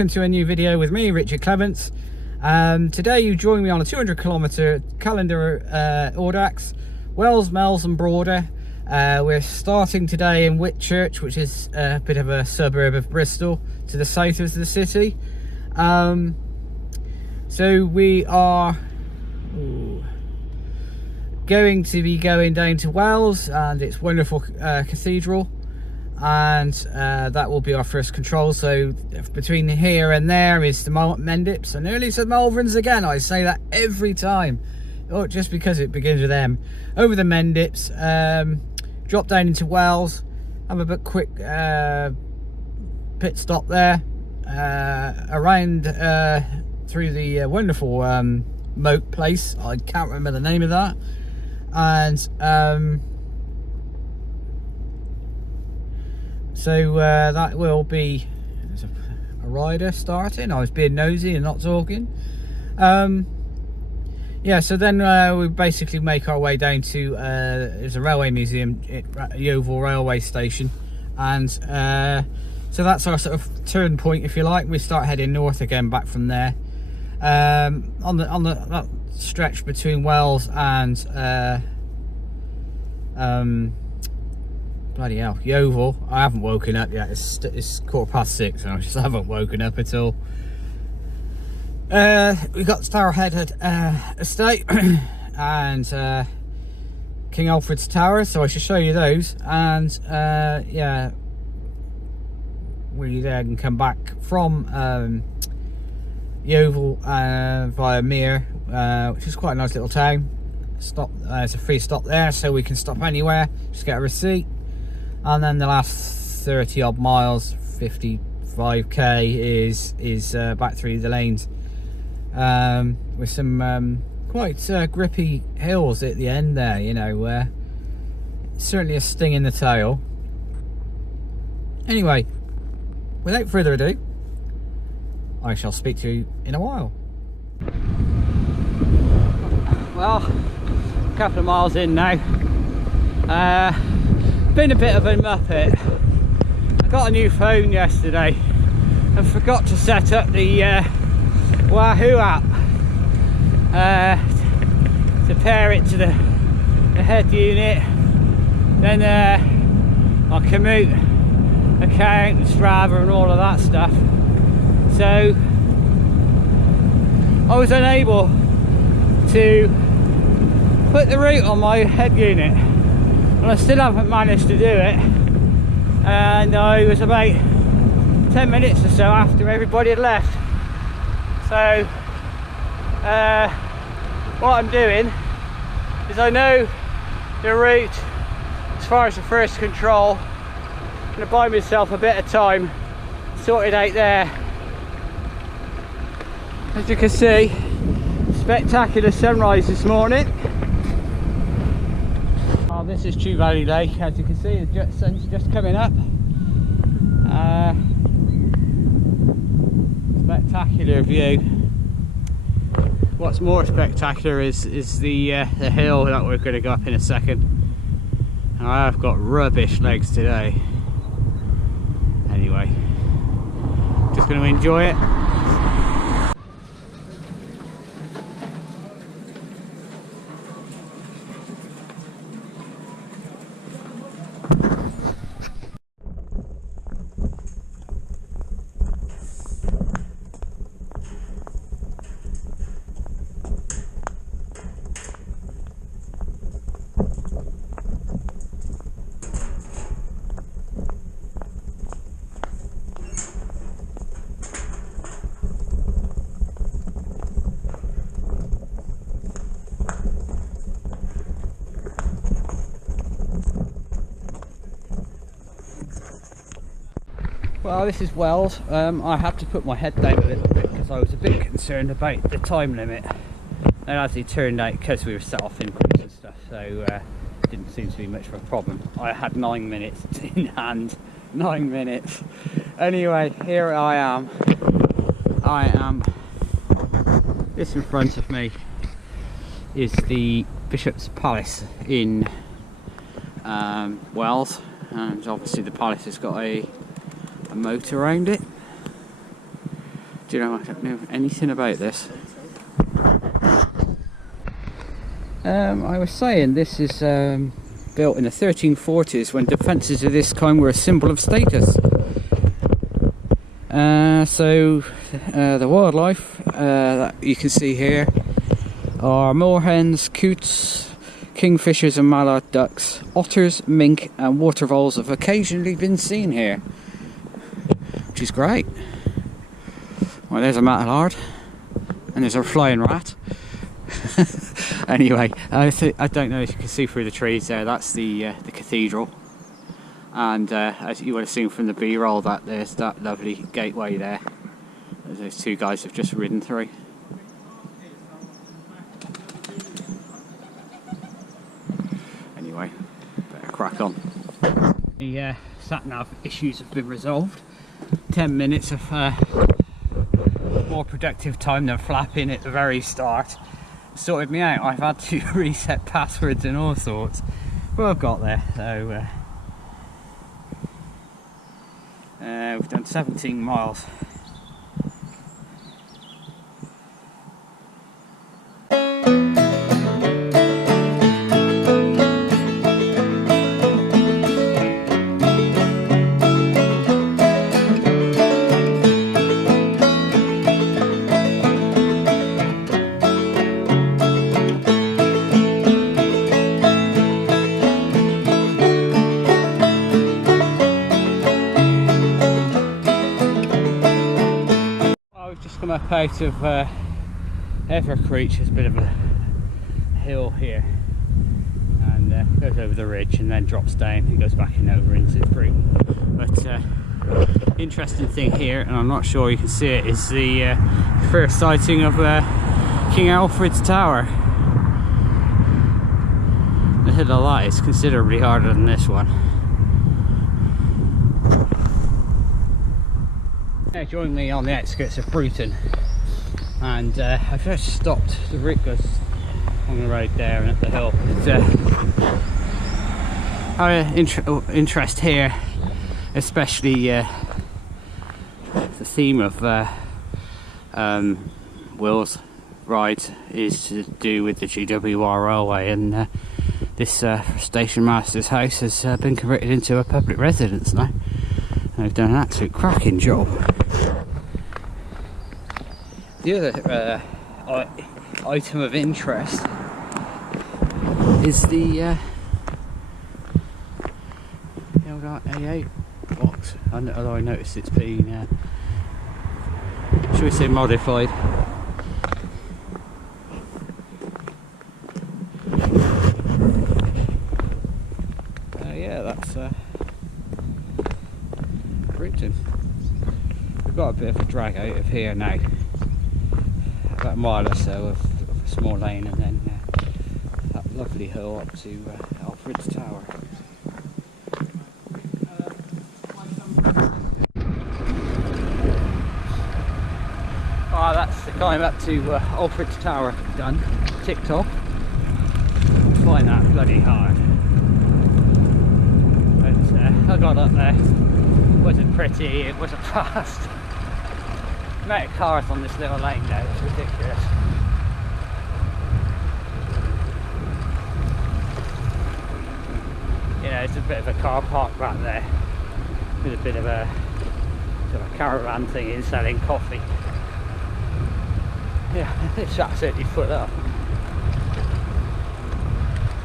welcome to a new video with me, Richard Clements. Today you join me on a 200km calendar Audax, Wells, Mells and Broader. We're starting today in Whitchurch, which is a bit of a suburb of Bristol to the south of the city. So we are going to be going down to Wells and its wonderful cathedral, and that will be our first control. So between here and there is the Mendips. I nearly said Malverns again. I say that every time, just because it begins with M. Over the Mendips, drop down into Wells, have a bit quick pit stop there, around through the wonderful moat place. I can't remember the name of that. And so that will be, there's a rider starting. I was being nosy and not talking. Yeah, so then we basically make our way down to there's a railway museum at Yeovil railway station, and so that's our sort of turn point, if you like. We start heading north again back from there. On that stretch between Wells and bloody hell, Yeovil. I haven't woken up yet. It's 6:15 and I just haven't woken up at all. We've got Stourhead Estate and King Alfred's Tower, so I should show you those. And yeah, we then come back from Yeovil via Mere, which is quite a nice little town. Stop. It's a free stop there, so we can stop anywhere, just get a receipt. And then the last 30 odd miles, 55k, is back through the lanes, with some quite grippy hills at the end there, you know, certainly a sting in the tail. Anyway, without further ado, I shall speak to you in a while. Well, a couple of miles in now. Been a bit of a muppet. I got a new phone yesterday and forgot to set up the Wahoo app to pair it to the head unit. Then my commute account, Strava and all of that stuff. So I was unable to put the route on my head unit, and I still haven't managed to do it. And I was about 10 minutes or so after everybody had left. So what I'm doing is, I know the route as far as the first control. I'm going to buy myself a bit of time, sort it out there. As you can see, spectacular sunrise this morning. Oh, this is Chew Valley Lake. As you can see, the sun's just coming up. Spectacular view. What's more spectacular is the hill that we're going to go up in a second. And I've got rubbish legs today. Anyway, just going to enjoy it. Well, this is Wells. I had to put my head down a little bit because I was a bit concerned about the time limit, and as it turned out, because we were set off in groups and stuff, so it didn't seem to be much of a problem. I had 9 minutes in hand. 9 minutes. Anyway, here I am. This in front of me is the Bishop's Palace in Wells, and obviously the palace has got a moat around it. Do you know, I don't know anything about this. I was saying this is built in the 1340s when defences of this kind were a symbol of status. The wildlife that you can see here are moorhens, coots, kingfishers and mallard ducks. Otters, mink and water voles have occasionally been seen here, which is great. Well, there's a mallard and there's a flying rat. Anyway, I don't know if you can see through the trees there, that's the cathedral. And as you would have seen from the B-roll, that there's that lovely gateway there that those two guys have just ridden through. Anyway, better crack on. The sat-nav issues have been resolved. 10 minutes of more productive time than flapping at the very start sorted me out. I've had to reset passwords and all sorts, but I've got there. So we've done 17 miles. Come up out of Evercreech. There's a bit of a hill here and goes over the ridge and then drops down and goes back in over into the creek. But interesting thing here, and I'm not sure you can see it, is the first sighting of King Alfred's Tower. The hill of that is considerably harder than this one. Now join me on the outskirts of Bruton, and I've just stopped. The route goes on the road there and up the hill. Our interest here, especially the theme of Will's ride, is to do with the GWR railway, and this station master's house has been converted into a public residence now. They've done an absolute cracking job. The other item of interest is the old AA box. Although I noticed it's been, should we say, modified. Yeah, that's Brinton. We've got a bit of a drag out of here now, about a mile or so of a small lane, and then that lovely hill up to Alfred's Tower. Oh, that's the climb up to Alfred's Tower done, ticked off. I find that bloody hard. But I got up there. It wasn't pretty, it wasn't fast. The amount of cars on this little lane now is ridiculous. You know, it's a bit of a car park back there with a bit of a sort of caravan thing in selling coffee. Yeah, it's absolutely full up.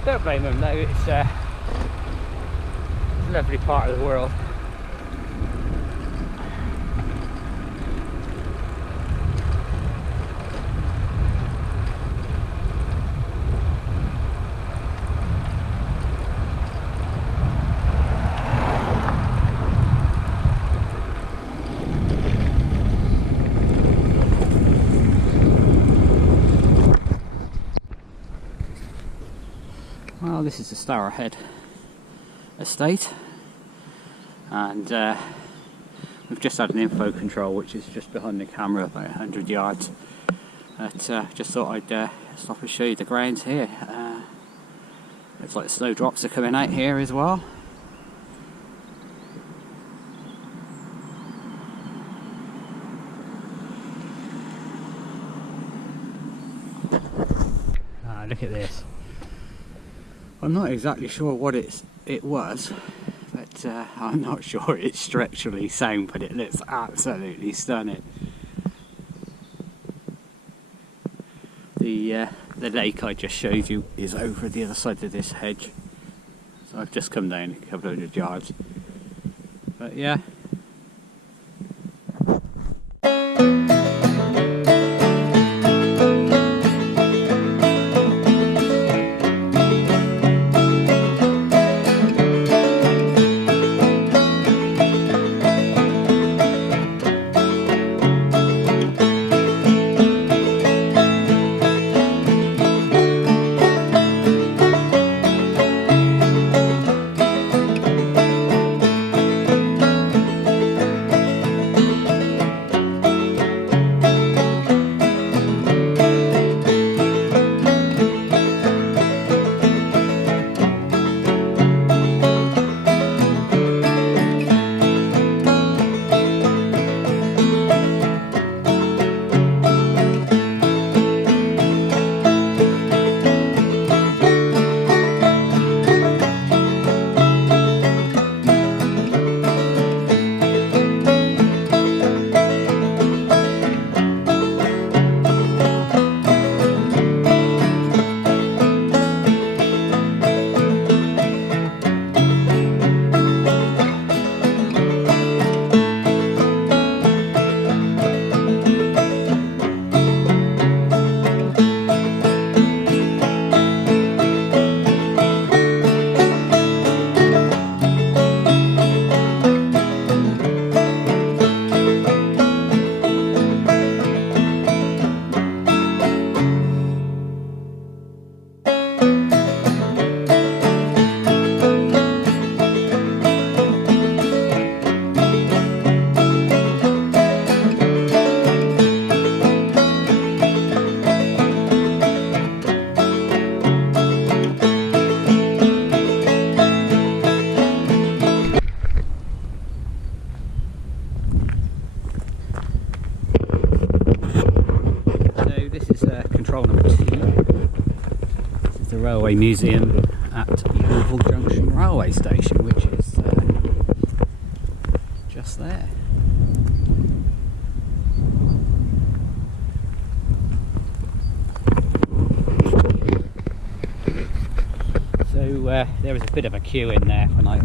Don't blame them though, it's a lovely part of the world. Well, this is the Stourhead estate, and we've just had an info control which is just behind the camera, about 100 yards. But just thought I'd stop and show you the grounds here. Looks like snowdrops are coming out here as well. Right, look at this. I'm not exactly sure what it was, but I'm not sure it's structurally sound, but it looks absolutely stunning. The lake I just showed you is over the other side of this hedge, so I've just come down a couple of hundred yards. But yeah. Railway Museum at Yeovil Junction Railway Station, which is just there. So there was a bit of a queue in there when I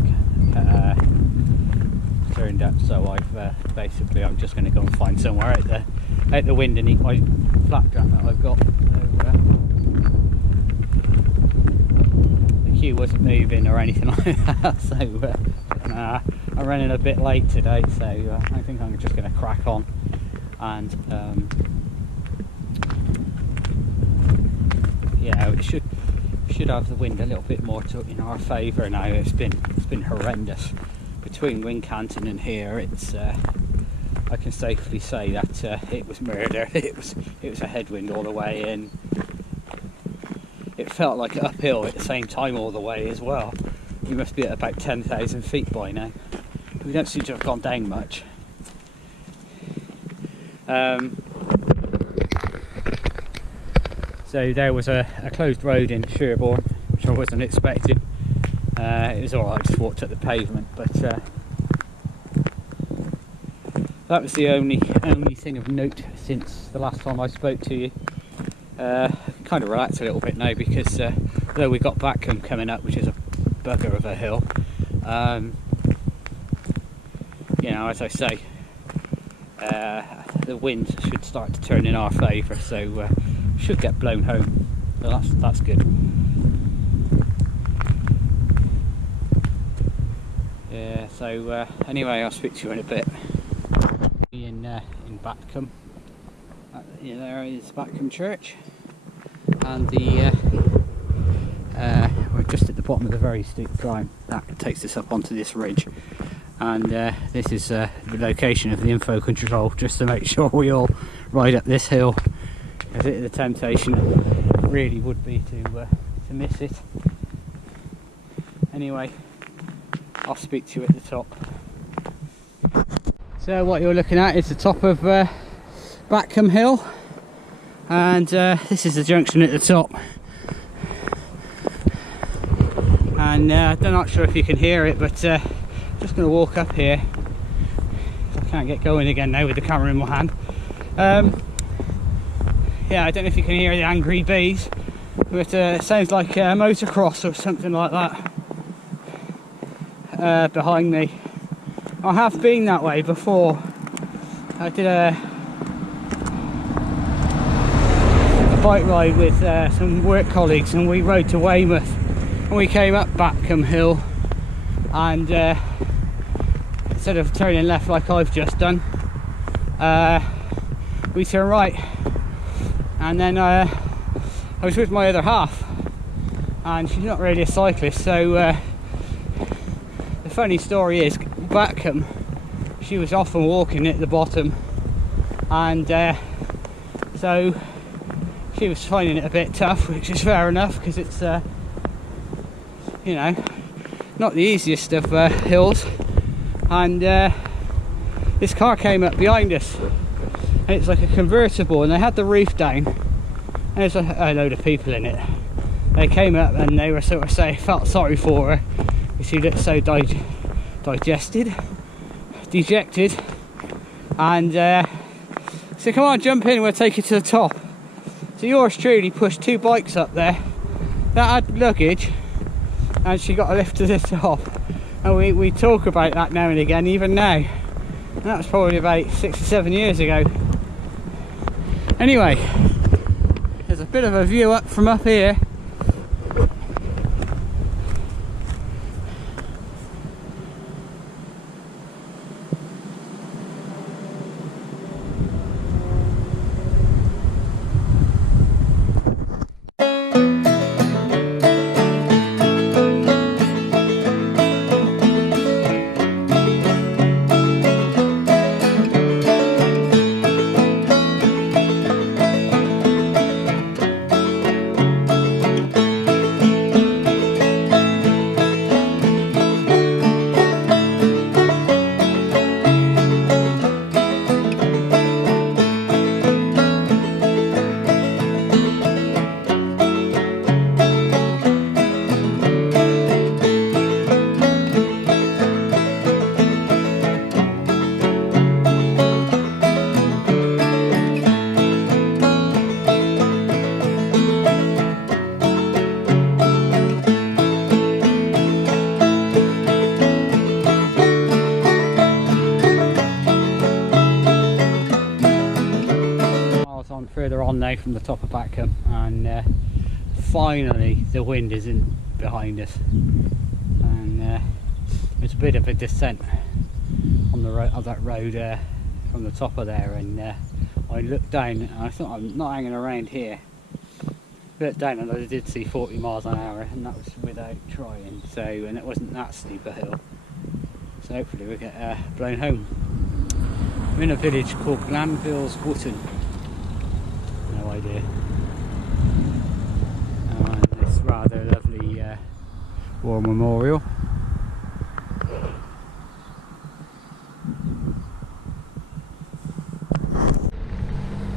turned up, so I've basically I'm just going to go and find somewhere out the wind and eat my flapjack that I've got. Queue wasn't moving or anything like that, so I'm running a bit late today, so I think I'm just going to crack on and yeah, it should have the wind a little bit more in our favour now. It's been horrendous between Wincanton and here. It's I can safely say that it was murder. It was a headwind all the way in. It felt like uphill at the same time all the way as well. We must be at about 10,000 feet by now. We don't seem to have gone down much. So there was a closed road in Sherborne, which I wasn't expecting. It was alright, I just walked up the pavement, but that was the only thing of note since the last time I spoke to you. Kind of relaxed a little bit now because though we got Backham coming up, which is a bugger of a hill, you know, as I say, the wind should start to turn in our favour, so should get blown home. So that's good. Yeah. So anyway, I'll speak to you in a bit. In Backham. Yeah, there is Backham Church, and we're just at the bottom of the very steep climb that takes us up onto this ridge, and this is the location of the info control, just to make sure we all ride up this hill, as the temptation really would be to miss it. Anyway, I'll speak to you at the top. So what you're looking at is the top of Backham Hill, and this is the junction at the top and I'm not sure if you can hear it, but just going to walk up here. I can't get going again now with the camera in my hand. Yeah, I don't know if you can hear the angry bees, but it sounds like a motocross or something like that behind me. I have been that way before. I did a bike ride with some work colleagues, and we rode to Weymouth, and we came up Backham Hill, and instead of turning left like I've just done, we turned right. And then I was with my other half, and she's not really a cyclist, so the funny story is, Backham, she was often walking at the bottom, and so she was finding it a bit tough, which is fair enough, because it's you know, not the easiest of hills. And this car came up behind us, and it's like a convertible, and they had the roof down, and there's a load of people in it. They came up and they were sort of felt sorry for her, because she looked so dejected, and so come on, jump in, we'll take you to the top. So yours truly pushed 2 bikes up there that had luggage, and she got a lift to the top. And we talk about that now and again, even now. And that was probably about 6 or 7 years ago. Anyway, there's a bit of a view up from up here. Further on now from the top of Backham, and finally the wind isn't behind us, and it's a bit of a descent on the road, that road from the top of there, and I looked down and I thought, I'm not hanging around here. Looked down and I did see 40 miles an hour, and that was without trying, so, and it wasn't that steep a hill, so hopefully we'll get blown home. I'm in a village called Glanville's Wootton. No idea. And this rather lovely war memorial.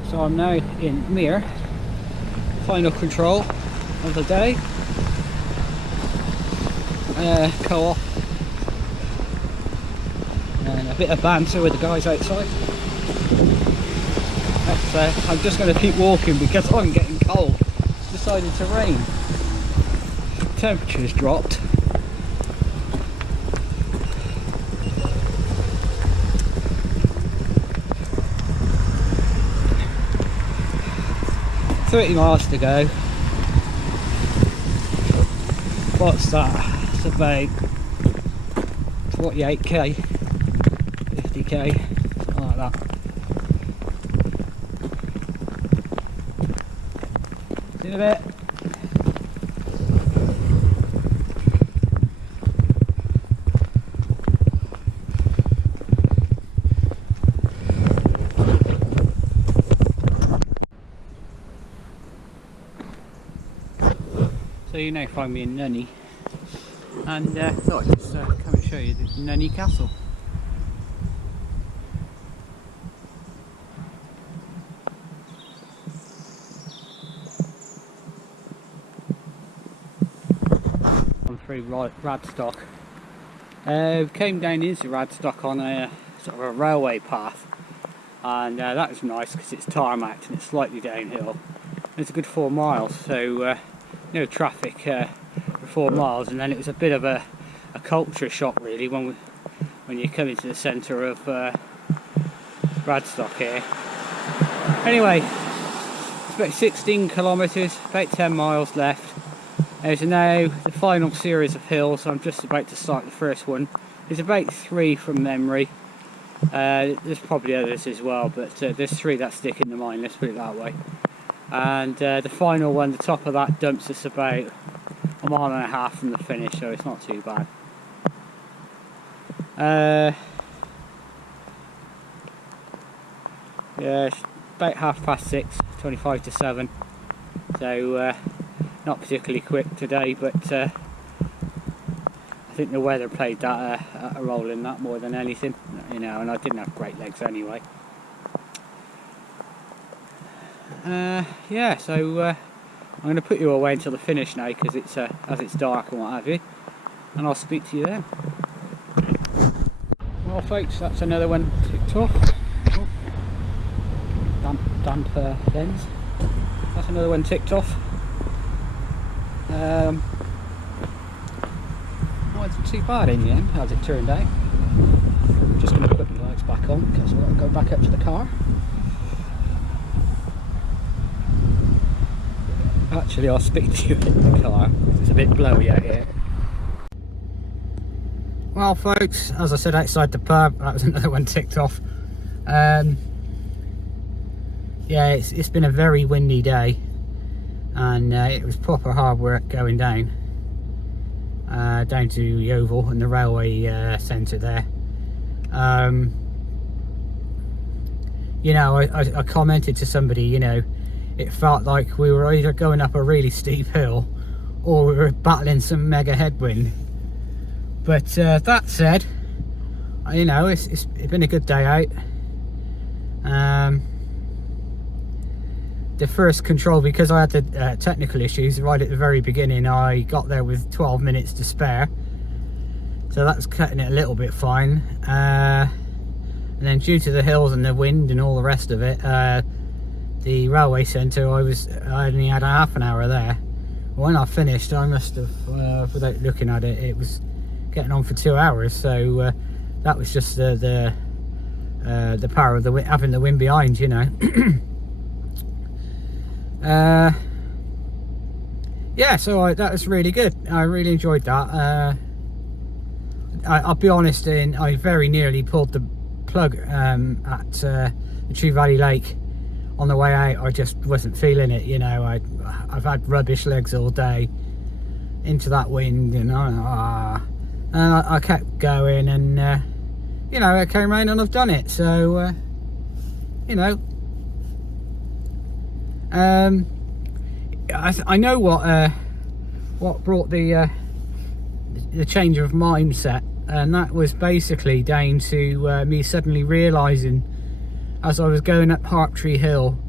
So I'm now in Mere, final control of the day. Co-op and a bit of banter with the guys outside. I'm just going to keep walking because I'm getting cold. It's decided to rain. Temperature's dropped. $30 miles to go. What's that? It's about 48k, 50k, something like that. See you in a bit. So you now find me in Nunny, and thought I'd just come and show you the Nunny Castle. through Radstock. Came down into Radstock on a sort of a railway path, and that was nice because it's tarmacked and it's slightly downhill. It's a good 4 miles, so no traffic for 4 miles, and then it was a bit of a culture shock really when you come into the centre of Radstock here. Anyway, it's about 16 kilometres, about 10 miles left. There's now the final series of hills. I'm just about to start the first one. There's about 3 from memory. There's probably others as well, but there's 3 that stick in the mind, let's put it that way. And the final one, the top of that, dumps us about 1.5 miles from the finish, so it's not too bad. Yeah, it's about 6:30, 25 to 7. So not particularly quick today, but I think the weather played that a role in that more than anything, you know, and I didn't have great legs anyway. Yeah, so I'm going to put you away until the finish now, because it's as it's dark and what have you, and I'll speak to you then. Well folks, that's another one ticked off. Oh, damp lens. That's another one ticked off. It wasn't too bad in the end, as it turned out. I'm just going to put my lights back on because I've got to go back up to the car. Actually, I'll speak to you in the car. It's a bit blowy out here. Well folks, as I said outside the pub, that was another one ticked off. Yeah, it's been a very windy day, and it was proper hard work going down to Yeovil and the railway centre there. You know, I commented to somebody, you know, it felt like we were either going up a really steep hill or we were battling some mega headwind. But that said, you know, it's been a good day out. The first control, because I had the technical issues right at the very beginning, I got there with 12 minutes to spare, so that's cutting it a little bit fine. And then due to the hills and the wind and all the rest of it, the railway centre, I only had half an hour there. When I finished, I must have, without looking at it, it was getting on for 2 hours. So that was just the power of the wind, having the wind behind, you know. Yeah, so that was really good. I really enjoyed that. I'll be honest, I very nearly pulled the plug at the True Valley Lake on the way out. I just wasn't feeling it, you know. I've had rubbish legs all day into that wind, and I kept going, and you know, it came round and I've done it. So you know, I know what brought the change of mindset, and that was basically down to me suddenly realising, as I was going up Harptree Hill,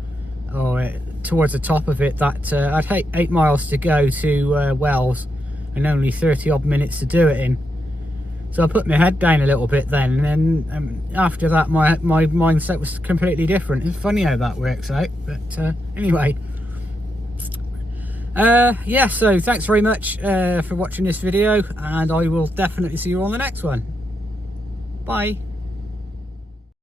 or towards the top of it, that I'd 8 miles to go to Wells and only 30 odd minutes to do it in. So I put my head down a little bit then, and then after that my mindset was completely different. It's funny how that works out, but anyway. Yeah, so thanks very much for watching this video, and I will definitely see you on the next one. Bye.